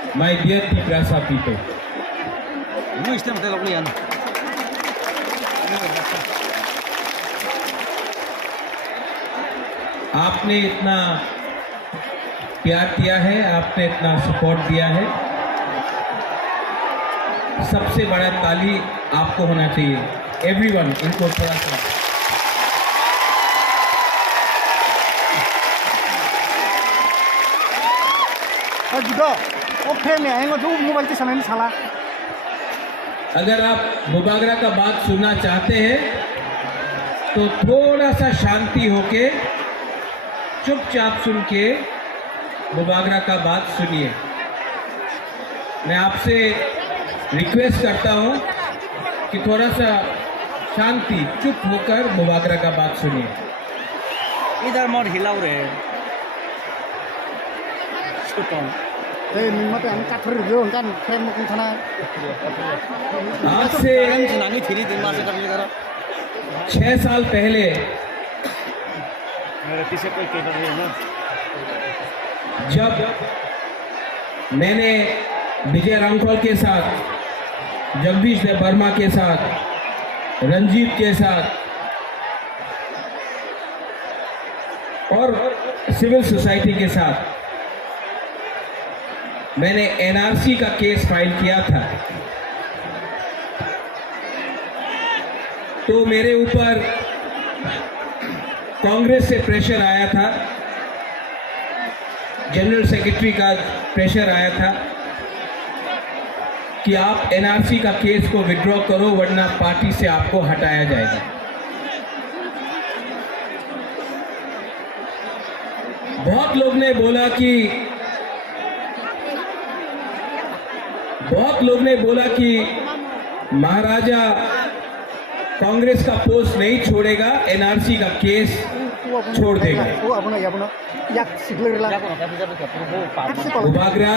My dear Tigrasa people, आपने इतना प्यार दिया है, आपने इतना सपोर्ट दिया है। सबसे बड़ा ताली आपको होना चाहिए। एवरीवन, इनको थोड़ा सा अगर आप मुबागरा का बात सुनना चाहते हैं तो थोड़ा सा शांति होके चुपचाप सुन के मुबागरा का बात सुनिए। मैं आपसे रिक्वेस्ट करता हूं कि थोड़ा सा शांति चुप होकर मुबागरा का बात सुनिए। इधर मोर हिलाओ रे आज से 6 साल पहले जब मैंने विजय रामखोल के साथ, जगदीश वर्मा के साथ, रंजीत के साथ और सिविल सोसाइटी के साथ मैंने एनआरसी का केस फाइल किया था, तो मेरे ऊपर कांग्रेस से प्रेशर आया था, जनरल सेक्रेटरी का प्रेशर आया था कि आप एनआरसी का केस को विड्रॉ करो वरना पार्टी से आपको हटाया जाएगा। बहुत लोग ने बोला कि महाराजा कांग्रेस का पोस्ट नहीं छोड़ेगा, एनआरसी का केस छोड़ देगा। मुबागरा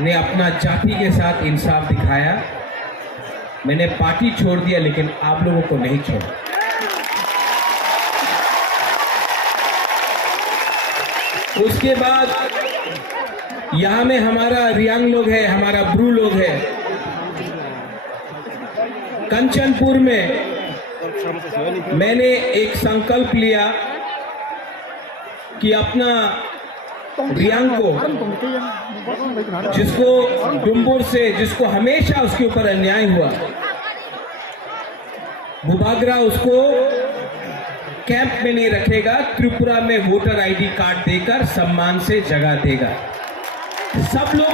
ने अपना जाति के साथ इंसाफ दिखाया। मैंने पार्टी छोड़ दिया लेकिन आप लोगों को नहीं छोड़ा। उसके बाद यहाँ में हमारा रियांग लोग है, हमारा ब्रू लोग है। कंचनपुर में मैंने एक संकल्प लिया कि अपना रियांग को, जिसको डुम्बुर से, जिसको हमेशा उसके ऊपर अन्याय हुआ, मुबागरा उसको कैंप में नहीं रखेगा, त्रिपुरा में वोटर आईडी कार्ड देकर सम्मान से जगह देगा। सब लोग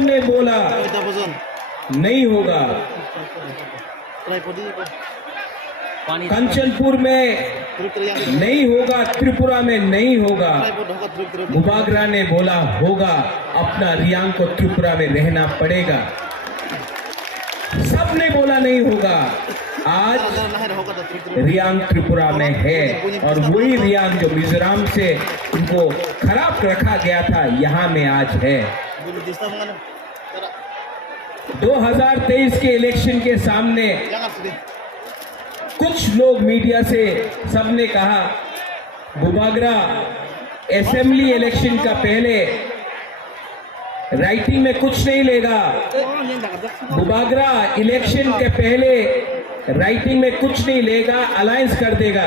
ने बोला नहीं होगा। कंचनपुर में नहीं होगा, त्रिपुरा में नहीं होगा। मुबागरा ने बोला होगा, अपना रियांग को त्रिपुरा में रहना पड़ेगा। सब ने बोला नहीं होगा। आज रियांग त्रिपुरा में है और वही रियांग जो मिजोरम से उनको खराब रखा गया था, यहाँ में आज है। 2023 के इलेक्शन के सामने कुछ लोग मीडिया से सबने कहा मुबागरा असेंबली इलेक्शन का पहले राइटिंग में कुछ नहीं लेगा, मुबागरा इलेक्शन के पहले राइटिंग में कुछ नहीं लेगा, अलायंस कर देगा।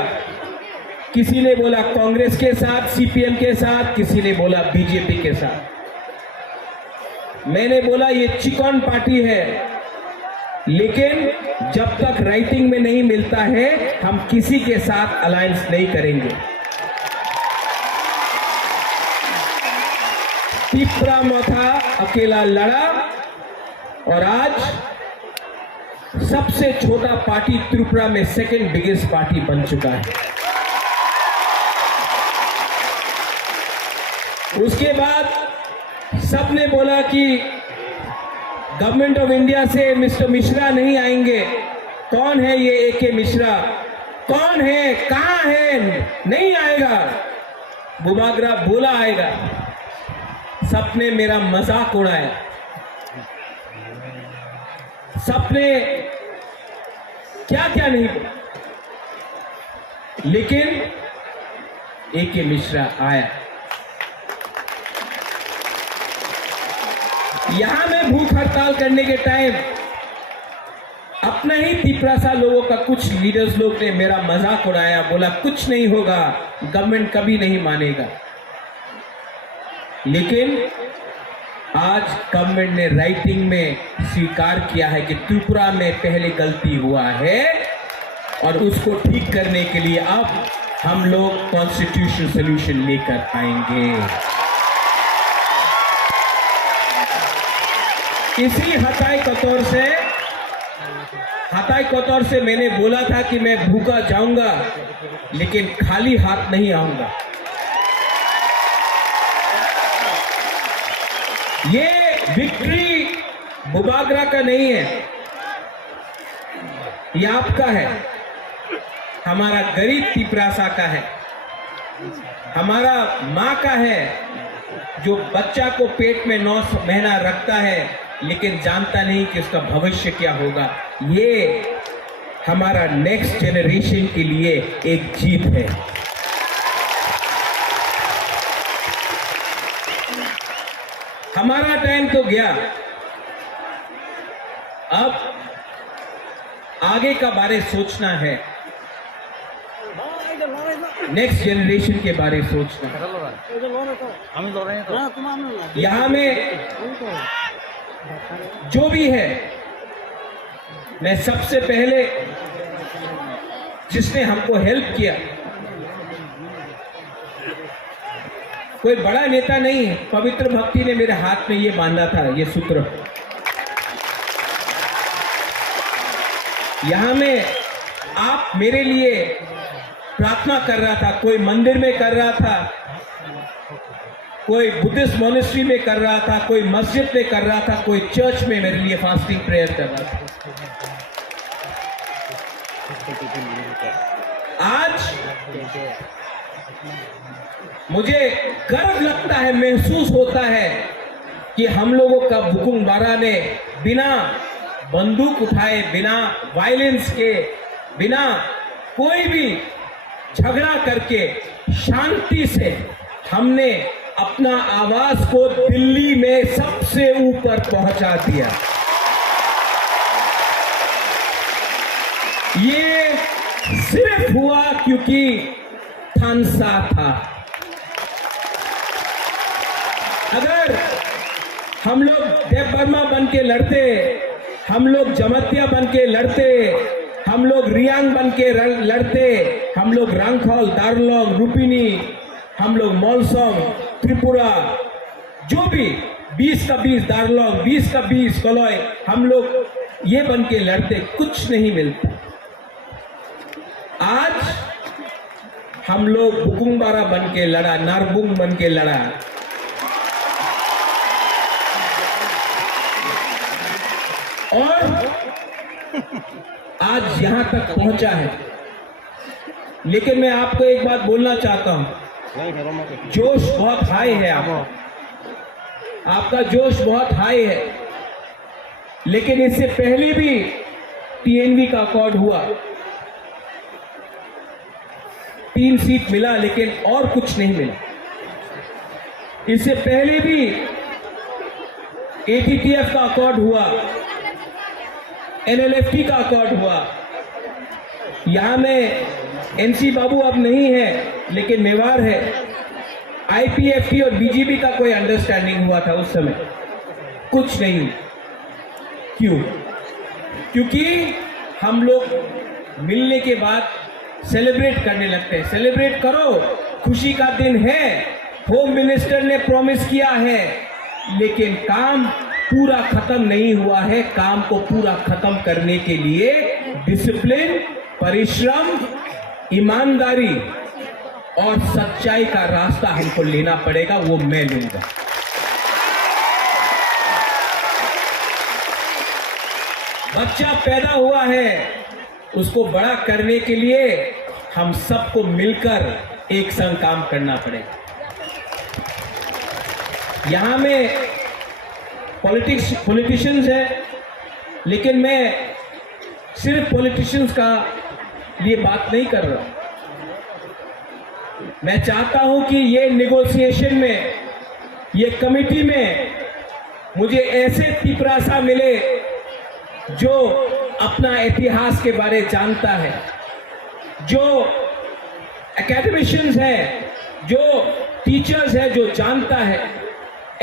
किसी ने बोला कांग्रेस के साथ, सीपीएम के साथ, किसी ने बोला बीजेपी के साथ। मैंने बोला ये चिकन पार्टी है, लेकिन जब तक राइटिंग में नहीं मिलता है हम किसी के साथ अलायंस नहीं करेंगे। तीसरा मौका अकेला लड़ा और आज सबसे छोटा पार्टी त्रिपुरा में सेकंड बिगेस्ट पार्टी बन चुका है। उसके बाद सबने बोला कि गवर्नमेंट ऑफ इंडिया से मिस्टर मिश्रा नहीं आएंगे। कौन है ये एके मिश्रा? कौन है? कहां है? नहीं आएगा। मुबागरा बोला आएगा। सबने मेरा मजाक उड़ाया, सबने क्या क्या नहीं बोला, लेकिन एके मिश्रा आया। यहां में भूख हड़ताल करने के टाइम अपना ही तिपरासा लोगों का कुछ लीडर्स लोग ने मेरा मजाक उड़ाया, बोला कुछ नहीं होगा, गवर्नमेंट कभी नहीं मानेगा। लेकिन आज गवर्नमेंट ने राइटिंग में स्वीकार किया है कि त्रिपुरा में पहले गलती हुआ है और उसको ठीक करने के लिए अब हम लोग कॉन्स्टिट्यूशनल सोल्यूशन लेकर आएंगे। इसी हताई कतौर से मैंने बोला था कि मैं भूखा जाऊंगा लेकिन खाली हाथ नहीं आऊंगा। ये विक्ट्री बुबागरा का नहीं है, ये आपका है, हमारा गरीब तिपरासा का है, हमारा माँ का है जो बच्चा को पेट में 9 महीना रखता है लेकिन जानता नहीं कि उसका भविष्य क्या होगा। ये हमारा नेक्स्ट जनरेशन के लिए एक जीत है। हमारा टाइम तो गया, अब आगे का बारे सोचना है, नेक्स्ट जनरेशन के बारे सोचना है। यहां में जो भी है, मैं सबसे पहले जिसने हमको हेल्प किया, कोई बड़ा नेता नहीं है, पवित्र भक्ति ने मेरे हाथ में ये बांधा था, ये सूत्र। यहां में आप मेरे लिए प्रार्थना कर रहा था, कोई मंदिर में कर रहा था, कोई बुद्धिस्ट मॉनेस्ट्री में कर रहा था, कोई मस्जिद में कर रहा था, कोई चर्च में मेरे लिए फास्टिंग प्रेयर कर रहा था। आज मुझे गर्व लगता है, महसूस होता है कि हम लोगों का बुकुंग बारा ने बिना बंदूक उठाए, बिना वायलेंस के, बिना कोई भी झगड़ा करके शांति से हमने अपना आवाज को दिल्ली में सबसे ऊपर पहुंचा दिया। ये सिर्फ हुआ क्योंकि थानसा था। अगर हम लोग देव बर्मा बन के लड़ते, हम लोग जमतिया बन के लड़ते, हम लोग रियांग बन के लड़ते, हम लोग रांगखौल, दारलोंग, रुपिनी, हम लोग मॉलसोंग, त्रिपुरा, जो भी 20 का 20 दारलोंग, 20 का 20 कलोय, हम लोग ये बन के लड़ते, कुछ नहीं मिलता। आज हम लोग बुकुंग बारा बन के लड़ा, नारबुंग बन के लड़ा, और आज यहां तक पहुंचा है। लेकिन मैं आपको एक बात बोलना चाहता हूं, जोश बहुत हाई है, आपका जोश बहुत हाई है। लेकिन इससे पहले भी टीएनवी का अकॉर्ड हुआ, 3 सीट मिला लेकिन और कुछ नहीं मिला। इससे पहले भी एटीटीएफ का अकॉर्ड हुआ, एनएलएफटी का अकॉर्ड हुआ। यहां में एनसी बाबू अब नहीं है लेकिन मेवाड़ है। आईपीएफटी और बीजेपी का कोई अंडरस्टैंडिंग हुआ था उस समय, कुछ नहीं। क्यों? क्योंकि हम लोग मिलने के बाद सेलिब्रेट करने लगते हैं। सेलिब्रेट करो, खुशी का दिन है, होम मिनिस्टर ने प्रॉमिस किया है, लेकिन काम पूरा खत्म नहीं हुआ है। काम को पूरा खत्म करने के लिए डिसिप्लिन, परिश्रम, ईमानदारी और सच्चाई का रास्ता हमको लेना पड़ेगा, वो मैं लूंगा। बच्चा पैदा हुआ है, उसको बड़ा करने के लिए हम सबको मिलकर एक संग काम करना पड़ेगा। यहां में पॉलिटिशियंस है, लेकिन मैं सिर्फ पॉलिटिशियंस का लिए बात नहीं कर रहा। मैं चाहता हूं कि ये नेगोशिएशन में, ये कमेटी में मुझे ऐसे तिपरासा मिले जो अपना इतिहास के बारे जानता है, जो एकेडमिशियंस है, जो टीचर्स है, जो जानता है।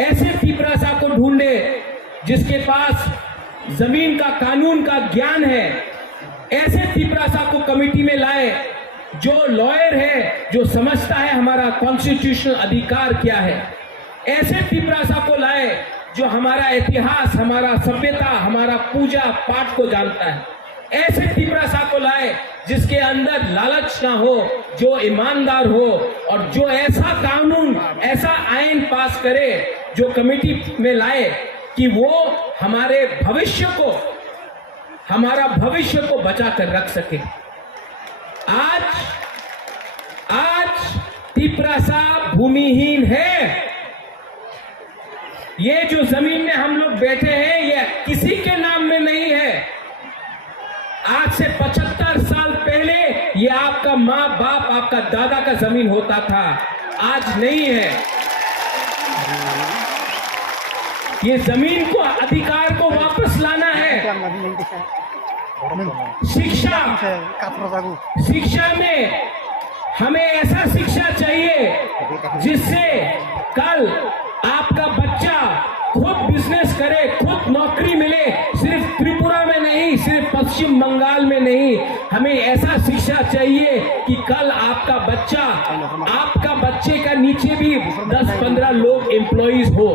ऐसे तिपरासा को ढूंढे जिसके पास जमीन का कानून का ज्ञान है। ऐसे तिपरासा को कमेटी में लाए जो लॉयर है, जो समझता है हमारा कॉन्स्टिट्यूशनल अधिकार क्या है। ऐसे तिपरासा को लाए जो हमारा इतिहास, हमारा सभ्यता, हमारा पूजा पाठ को जानता है। ऐसे तिपरासा को लाए जिसके अंदर लालच ना हो, जो ईमानदार हो और जो ऐसा कानून, ऐसा आईन पास करे, जो कमेटी में लाए कि वो हमारे भविष्य को, हमारा भविष्य को बचा कर रख सके। आज तिपरासा भूमिहीन है। ये जो जमीन में हम लोग बैठे हैं, ये किसी के नाम में नहीं है। आज से 75 साल पहले ये आपका माँ बाप, आपका दादा का जमीन होता था, आज नहीं है। ये जमीन को, अधिकार को वापस लाना है। शिक्षा में हमें ऐसा शिक्षा चाहिए जिससे कल आपका बच्चा खुद बिजनेस करे, खुद नौकरी मिले। सिर्फ त्रिपुरा में नहीं, सिर्फ पश्चिम बंगाल में नहीं, हमें ऐसा शिक्षा चाहिए कि कल आपका बच्चे का नीचे भी 10-15 लोग एम्प्लॉइज हो।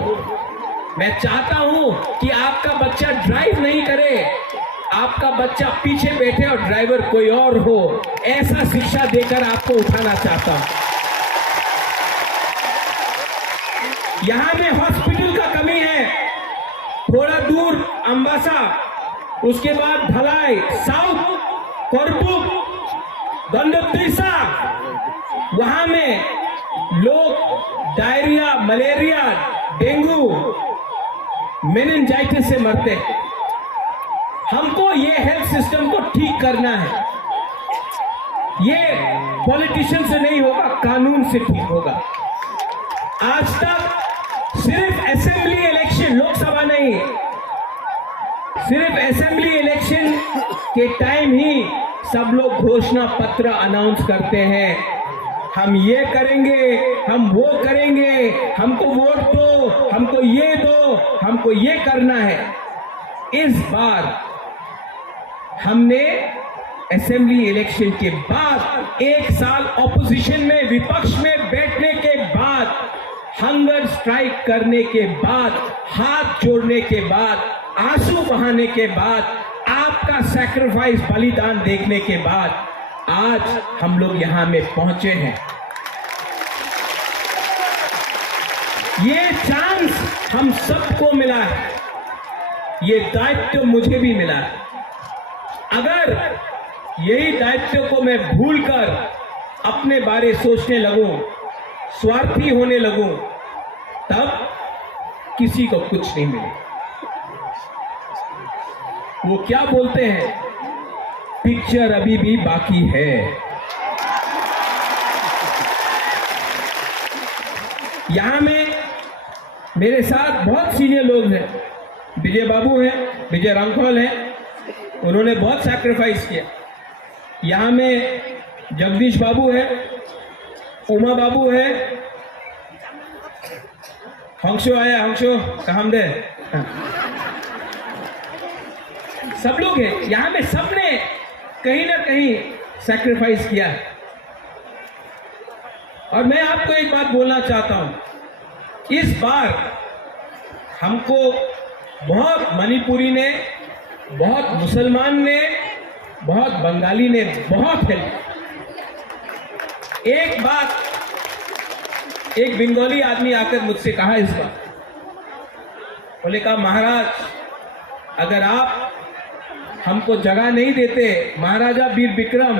मैं चाहता हूं कि आपका बच्चा ड्राइव नहीं करे, आपका बच्चा पीछे बैठे और ड्राइवर कोई और हो। ऐसा शिक्षा देकर आपको उठाना चाहता हूं। यहां में हॉस्पिटल का कमी है, थोड़ा दूर अंबासा, उसके बाद ढलाई, साउथ कोरबुक, गंडोत्रिसा, वहां में लोग डायरिया, मलेरिया, डेंगू, मेनिंजाइटिस से मरते हैं। हमको ये हेल्थ सिस्टम को ठीक करना है। ये पॉलिटिशियन से नहीं होगा, कानून से ठीक होगा। आज तक सिर्फ असेंबली इलेक्शन, लोकसभा नहीं, सिर्फ असेंबली इलेक्शन के टाइम ही सब लोग घोषणा पत्र अनाउंस करते हैं। हम ये करेंगे, हम वो करेंगे, हमको वोट दो, हमको ये दो, हमको ये करना है। इस बार हमने असेंबली इलेक्शन के बाद, 1 साल ऑपोजिशन में, विपक्ष में बैठने के बाद, हंगर स्ट्राइक करने के बाद, हाथ जोड़ने के बाद, आंसू बहाने के बाद, आपका सैक्रिफाइस, बलिदान देखने के बाद आज हम लोग यहां में पहुंचे हैं। ये चांस हम सबको मिला है, ये दायित्व मुझे भी मिला है। अगर यही दायित्व को मैं भूलकर अपने बारे सोचने लगूं, स्वार्थी होने लगूं, तब किसी को कुछ नहीं मिले। वो क्या बोलते हैं, पिक्चर अभी भी बाकी है। यहां में मेरे साथ बहुत सीनियर लोग हैं। विजय बाबू हैं, विजय रामखोल हैं, उन्होंने बहुत सैक्रिफाइस किया। यहां में जगदीश बाबू है, उमा बाबू है, हंसो आया, हंसो काम दे, सब लोग हैं यहां में। सबने कहीं ना कहीं सैक्रिफाइस किया है। और मैं आपको एक बात बोलना चाहता हूं, इस बार हमको बहुत मणिपुरी ने, बहुत मुसलमान ने, बहुत बंगाली ने बहुत हेल्प। एक बात, एक बंगाली आदमी आकर मुझसे कहा इस बार, बोले कहा महाराज अगर आप हमको जगह नहीं देते, महाराजा वीर विक्रम,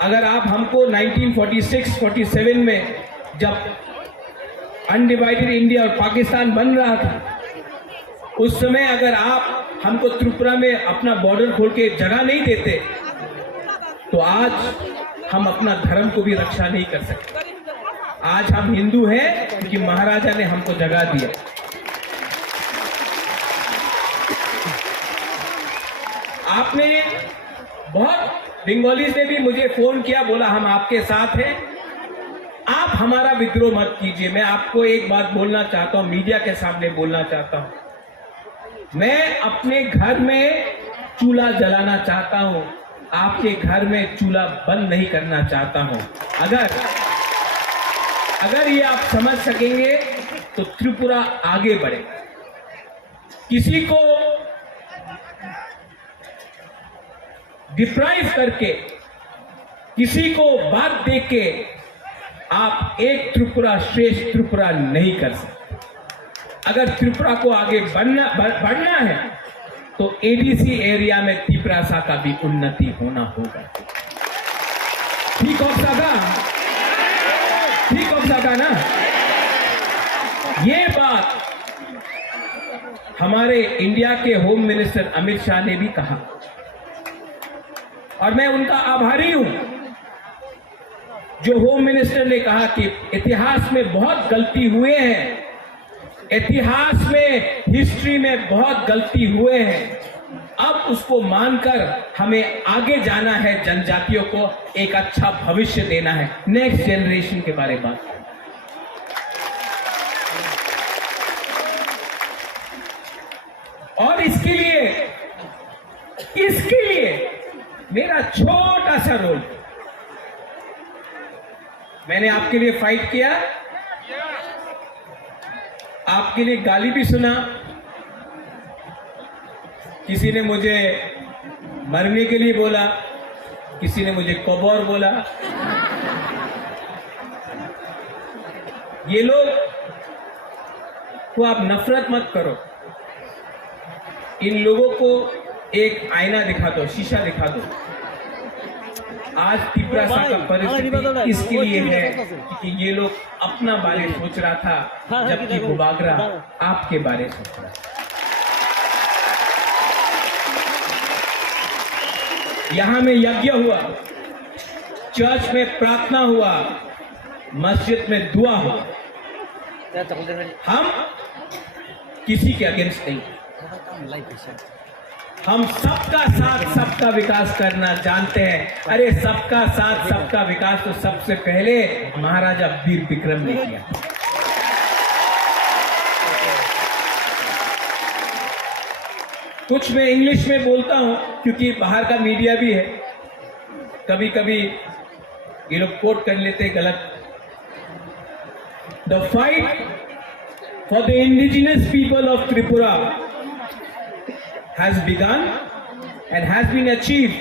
अगर आप हमको 1946-47 में जब अनडिवाइडेड इंडिया और पाकिस्तान बन रहा था, उस समय अगर आप हमको त्रिपुरा में अपना बॉर्डर खोल के जगह नहीं देते, तो आज हम अपना धर्म को भी रक्षा नहीं कर सकते। आज हम हिंदू हैं क्योंकि महाराजा ने हमको जगह दिया। आपने बहुत बंगालीज ने भी मुझे फोन किया, बोला हम आपके साथ हैं, आप हमारा विद्रोह मत कीजिए। मैं आपको एक बात बोलना चाहता हूं, मीडिया के सामने बोलना चाहता हूं, मैं अपने घर में चूल्हा जलाना चाहता हूं, आपके घर में चूल्हा बंद नहीं करना चाहता हूं। अगर ये आप समझ सकेंगे तो त्रिपुरा आगे बढ़े। किसी को डिप्राइव करके, किसी को बात देके आप एक त्रिपुरा श्रेष्ठ त्रिपुरा नहीं कर सकते। अगर त्रिपुरा को आगे बढ़ना है तो एडीसी एरिया में त्रिपुरा का भी उन्नति होना होगा। ठीक हो सका ना? ये बात हमारे इंडिया के होम मिनिस्टर अमित शाह ने भी कहा और मैं उनका आभारी हूं। जो होम मिनिस्टर ने कहा कि इतिहास में बहुत गलती हुए हैं, इतिहास में, हिस्ट्री में बहुत गलती हुए हैं, अब उसको मानकर हमें आगे जाना है, जनजातियों को एक अच्छा भविष्य देना है, नेक्स्ट जनरेशन के बारे में बात। और इसके लिए मेरा छोटा सा रोल, मैंने आपके लिए फाइट किया, आपके लिए गाली भी सुना, किसी ने मुझे मरने के लिए बोला, किसी ने मुझे कबौर बोला। ये लोग को आप नफरत मत करो, इन लोगों को एक आईना दिखा दो, शीशा दिखा दो। आज त्रिपुरा का परिस्थिति इसके लिए है कि ये लोग अपना बारे सोच रहा था, जबकि बुबागरा आपके बारे सोच रहा था। यहां में यज्ञ हुआ, चर्च में प्रार्थना हुआ, मस्जिद में दुआ हुआ। हम किसी के अगेंस्ट नहीं, हम सबका साथ सबका विकास करना जानते हैं। अरे सबका साथ सबका विकास तो सबसे पहले महाराजा वीर विक्रम ने किया। कुछ मैं इंग्लिश में बोलता हूं क्योंकि बाहर का मीडिया भी है, कभी कभी ये लोग कोट कर लेते हैं गलत। The fight for the indigenous people of Tripura has begun and has been achieved,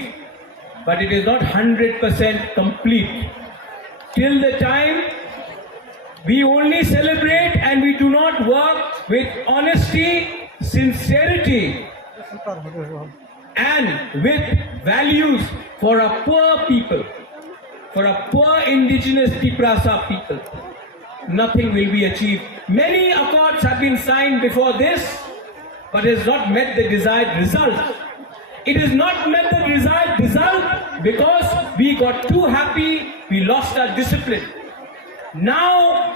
but it is not 100% complete. Till the time we only celebrate and we do not work with honesty, sincerity, and with values for a poor people, for a poor indigenous Tiprasa people, nothing will be achieved. Many accords have been signed before this, but it has not met the desired result. It has not met the desired result because we got too happy, we lost our discipline. Now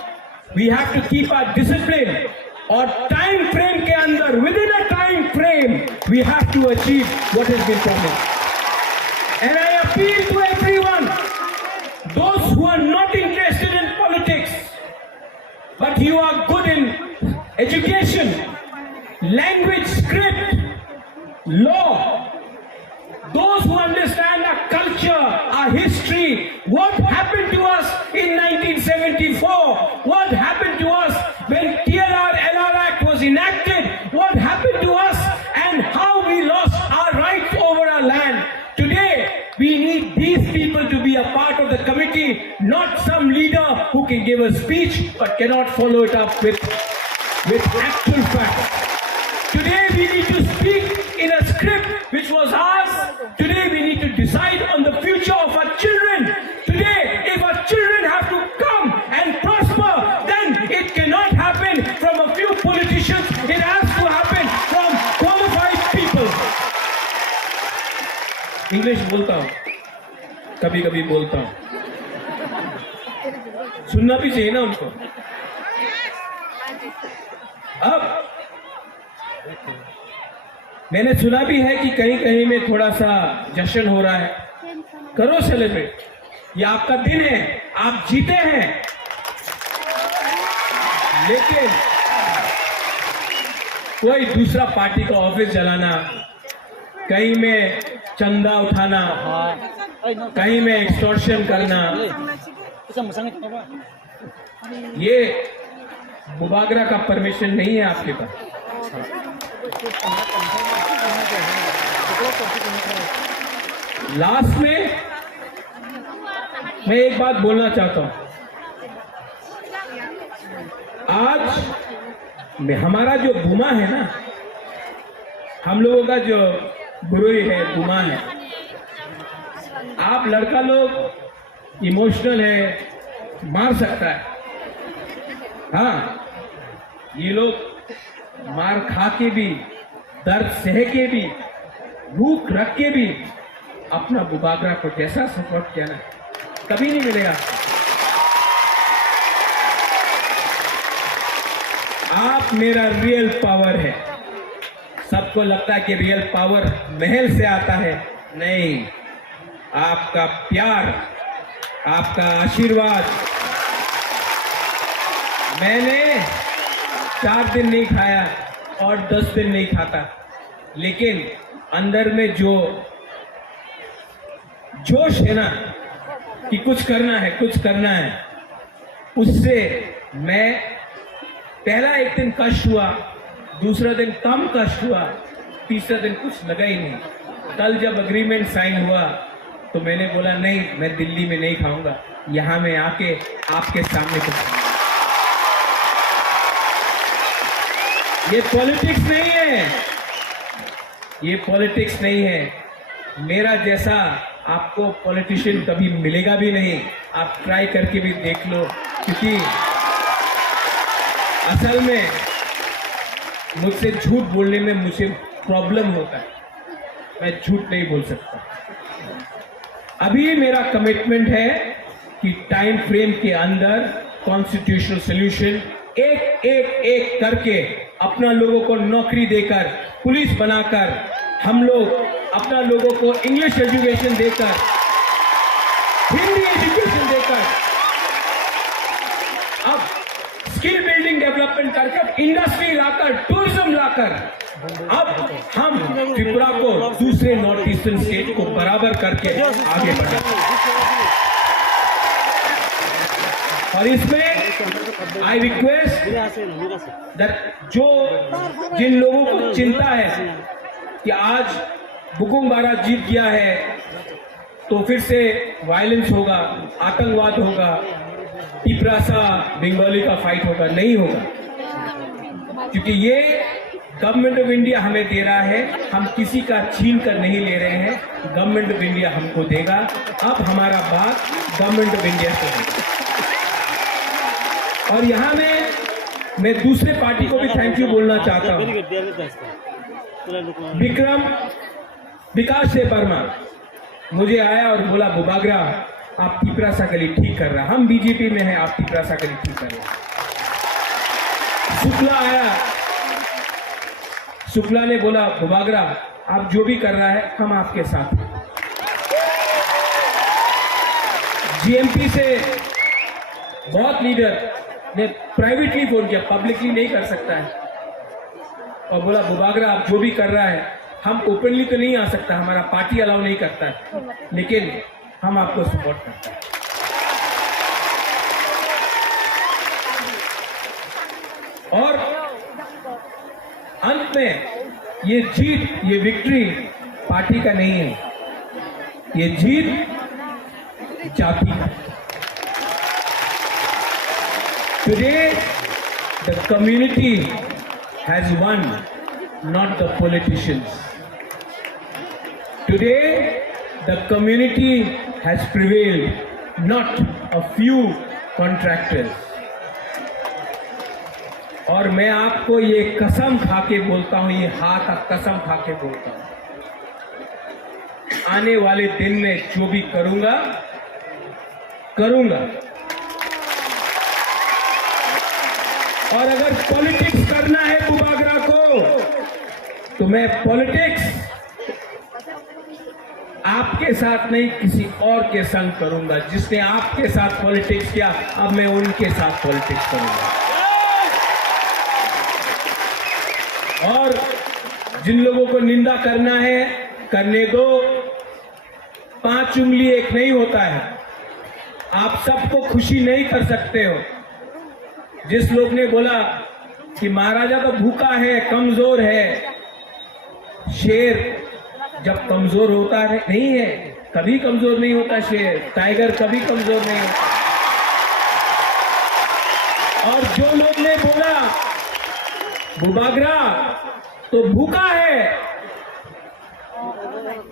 we have to keep our discipline, or time frame ke andar, within a time frame, we have to achieve what has been promised. And I appeal to everyone, those who are not interested in politics, but you are good in education, language, script, law, those who understand our culture, our history, what happened to us in 1974, what happened to us when TLR-LR Act was enacted, what happened to us and how we lost our rights over our land. Today, we need these people to be a part of the committee, not some leader who can give a speech but cannot follow it up with actual facts. Today we need to speak in a script which was ours. Today we need to decide on the future of our children. Today, if our children have to come and prosper, then it cannot happen from a few politicians. It has to happen from qualified people. English बोलता हूँ, कभी कभी बोलता हूँ, सुनना भी चाहिए ना उनको। अब मैंने सुना भी है कि कहीं कहीं में थोड़ा सा जश्न हो रहा है। करो सेलिब्रेट, ये आपका दिन है, आप जीते हैं। लेकिन कोई दूसरा पार्टी का ऑफिस जलाना, कहीं में चंदा उठाना, कहीं में एक्सटॉर्शन करना, ये मुबागरा का परमिशन नहीं है आपके पास। लास्ट में मैं एक बात बोलना चाहता हूं। आज हमारा जो गुमा है ना, हम लोगों का जो गुरुई है, गुमा है। आप लड़का लोग इमोशनल है, मार सकता है। हाँ, ये लोग मार खा के भी, दर्द सह के भी, भूख रख के भी अपना मुबागरा को जैसा सपोर्ट किया ना, कभी नहीं मिलेगा। आप मेरा रियल पावर है। सबको लगता है कि रियल पावर महल से आता है, नहीं, आपका प्यार, आपका आशीर्वाद। मैंने 4 दिन नहीं खाया और 10 दिन नहीं खाता, लेकिन अंदर में जो जोश है ना कि कुछ करना है, कुछ करना है, उससे मैं पहला एक दिन कष्ट हुआ, दूसरा दिन कम कष्ट हुआ, तीसरा दिन कुछ लगा ही नहीं। कल जब अग्रीमेंट साइन हुआ तो मैंने बोला नहीं, मैं दिल्ली में नहीं खाऊंगा, यहां मैं आके आपके सामने कुछ। ये पॉलिटिक्स नहीं है, ये पॉलिटिक्स नहीं है। मेरा जैसा आपको पॉलिटिशियन कभी मिलेगा भी नहीं। आप ट्राई करके भी देख लो, क्योंकि असल में मुझसे झूठ बोलने में मुझे प्रॉब्लम होता है, मैं झूठ नहीं बोल सकता। अभी मेरा कमिटमेंट है कि टाइम फ्रेम के अंदर कॉन्स्टिट्यूशनल सॉल्यूशन एक एक एक करके अपना लोगों को नौकरी देकर, पुलिस बनाकर, हम लोग अपना लोगों को इंग्लिश एजुकेशन देकर, हिंदी एजुकेशन देकर, अब स्किल बिल्डिंग डेवलपमेंट करके, इंडस्ट्री लाकर, टूरिज्म लाकर, अब हम त्रिपुरा को दूसरे नॉर्थ ईस्टर्न स्टेट को बराबर करके आगे बढ़े। और इसमें आई रिक्वेस्ट दैट जिन लोगों को चिंता है कि आज बुकुम बारा जीत गया है तो फिर से वायलेंस होगा, आतंकवाद होगा, टिपरासा बंगाली का फाइट होगा, नहीं होगा। क्योंकि ये गवर्नमेंट ऑफ इंडिया हमें दे रहा है, हम किसी का छीन कर नहीं ले रहे हैं, गवर्नमेंट ऑफ इंडिया हमको देगा। अब हमारा बात गवर्नमेंट ऑफ इंडिया से होगा। और यहाँ मैं दूसरे पार्टी को भी थैंक यू बोलना चाहता हूँ। विकास से वर्मा मुझे आया और बोला, मुबागरा आप टिपरासा गली ठीक कर रहा, हम बीजेपी में हैं, आप टिपरासा गली ठीक कर रहे। शुक्ला आया, शुक्ला ने बोला, मुबागरा आप जो भी कर रहा है हम आपके साथ हैं। जीएमपी से बहुत लीडर ने प्राइवेटली फोन किया, पब्लिकली नहीं कर सकता है, और बोला मुबागरा आप जो भी कर रहा है, हम ओपनली तो नहीं आ सकता, हमारा पार्टी अलाउ नहीं करता है, लेकिन हम आपको सपोर्ट करते हैं। और अंत में ये जीत, ये विक्ट्री पार्टी का नहीं है, ये जीत जाति का। Today, the community has won, not the politicians. Today, the community has prevailed, not a few contractors. और मैं आपको ये कसम खा के बोलता हूं, ये हाथ कसम खा के बोलता हूं, आने वाले दिन में जो भी करूंगा और अगर पॉलिटिक्स करना है मुबागरा को, तो मैं पॉलिटिक्स आपके साथ नहीं किसी और के संग करूंगा। जिसने आपके साथ पॉलिटिक्स किया, अब मैं उनके साथ पॉलिटिक्स करूंगा। और जिन लोगों को निंदा करना है करने दो, 5 उंगली एक नहीं होता है। आप सबको खुशी नहीं कर सकते हो। जिस लोग ने बोला कि महाराजा तो भूखा है, कमजोर है, शेर जब कमजोर होता है नहीं है, कभी कमजोर नहीं होता शेर, टाइगर कभी कमजोर नहीं होता। और जो लोग ने बोला बुबागरा तो भूखा है,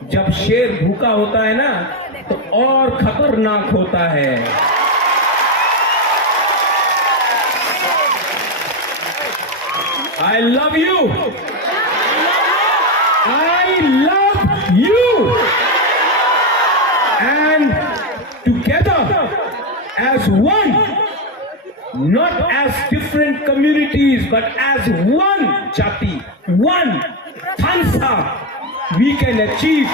जब शेर भूखा होता है ना तो और खतरनाक होता है। I love you, I love you, and together as one, not as different communities but as one Jati, one Thansa, we can achieve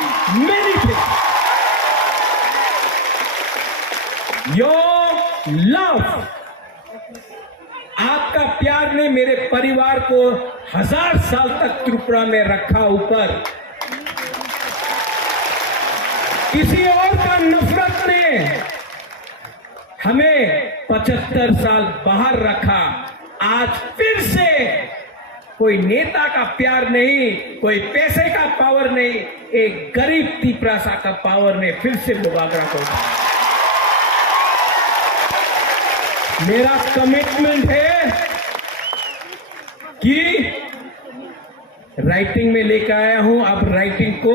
many things. Your love, आपका प्यार ने मेरे परिवार को 1000 साल तक त्रिपुरा में रखा ऊपर। किसी और का नफरत ने हमें 75 साल बाहर रखा। आज फिर से कोई नेता का प्यार नहीं, कोई पैसे का पावर नहीं, एक गरीब तिपरासा का पावर ने फिर से बुबागरा को उठाया। मेरा कमिटमेंट है कि राइटिंग में लेकर आया हूं, अब राइटिंग को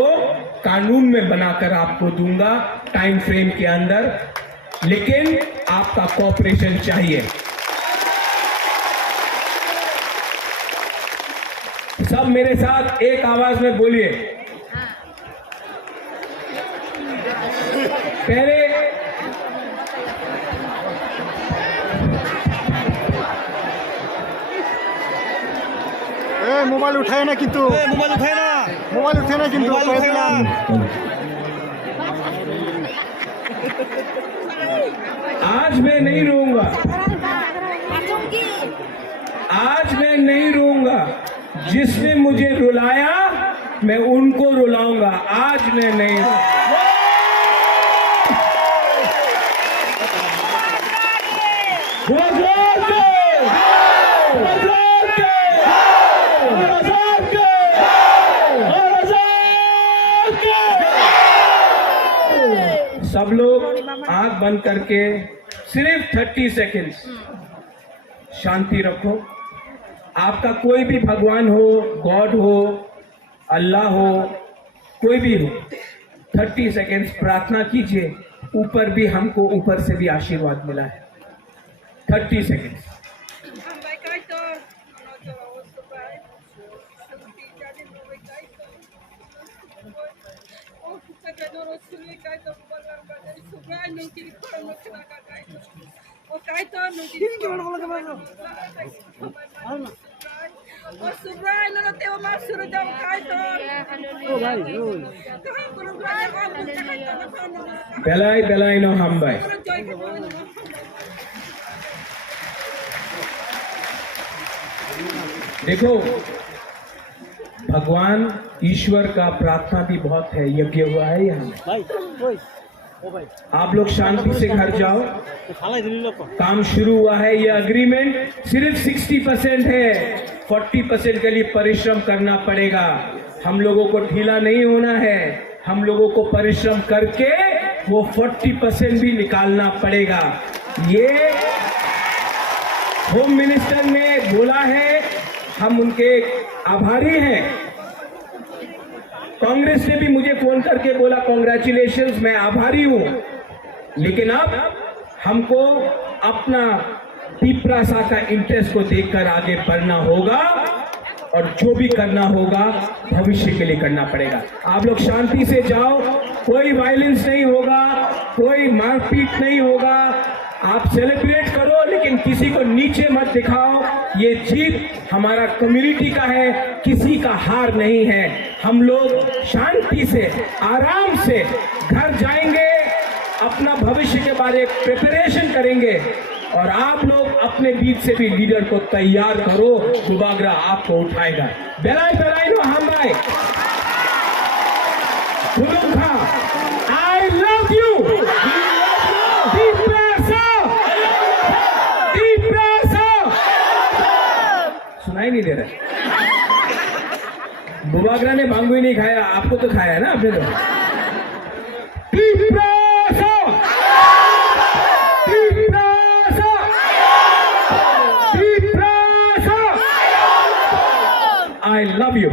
कानून में बनाकर आपको दूंगा टाइम फ्रेम के अंदर, लेकिन आपका कोऑपरेशन चाहिए। सब मेरे साथ एक आवाज में बोलिए। पहले मोबाइल उठाए ना, किंतु मोबाइल उठाए ना, मोबाइल उठाए ना, किंतु मोबाइल उठाए ना। आज मैं नहीं रोऊंगा, आज मैं नहीं रोऊंगा। जिसने मुझे रुलाया मैं उनको रुलाऊंगा, आज मैं नहीं सब लोग आंख बंद करके सिर्फ 30 सेकेंड्स शांति रखो। आपका कोई भी भगवान हो, गॉड हो, अल्लाह हो, कोई भी हो, 30 सेकेंड्स प्रार्थना कीजिए। ऊपर भी हमको ऊपर से भी आशीर्वाद मिला है। 30 सेकेंड्स। बेलाई बेलाई नो हम भाई। देखो, भगवान ईश्वर का प्रार्थना भी बहुत है, यज्ञ हुआ है यहाँ। आप लोग शांति से घर जाओ। काम शुरू हुआ है, ये अग्रीमेंट सिर्फ 60% है, 40% के लिए परिश्रम करना पड़ेगा। हम लोगों को ढीला नहीं होना है, हम लोगों को परिश्रम करके वो 40% भी निकालना पड़ेगा। ये होम मिनिस्टर ने बोला है, हम उनके आभारी हैं। कांग्रेस ने भी मुझे फोन करके बोला कॉन्ग्रेचुलेशंस, मैं आभारी हूं। लेकिन अब हमको अपना तिपरासा का इंटरेस्ट को देखकर आगे बढ़ना होगा और जो भी करना होगा भविष्य के लिए करना पड़ेगा। आप लोग शांति से जाओ, कोई वायलेंस नहीं होगा, कोई मारपीट नहीं होगा। आप सेलिब्रेट करो, लेकिन किसी को नीचे मत दिखाओ। ये जीत हमारा कम्युनिटी का है, किसी का हार नहीं है। हम लोग शांति से आराम से घर जाएंगे, अपना भविष्य के बारे में प्रिपरेशन करेंगे और आप लोग अपने बीच से भी लीडर को तैयार करो। बुबागरा आपको उठाएगा। बेलाई बेलाई नो हम भाई I love you. Deep सुनाई नहीं दे रहा। बुबागरा ने भांगू ही नहीं खाया, आपको तो खाया है ना आपने तो। I love you.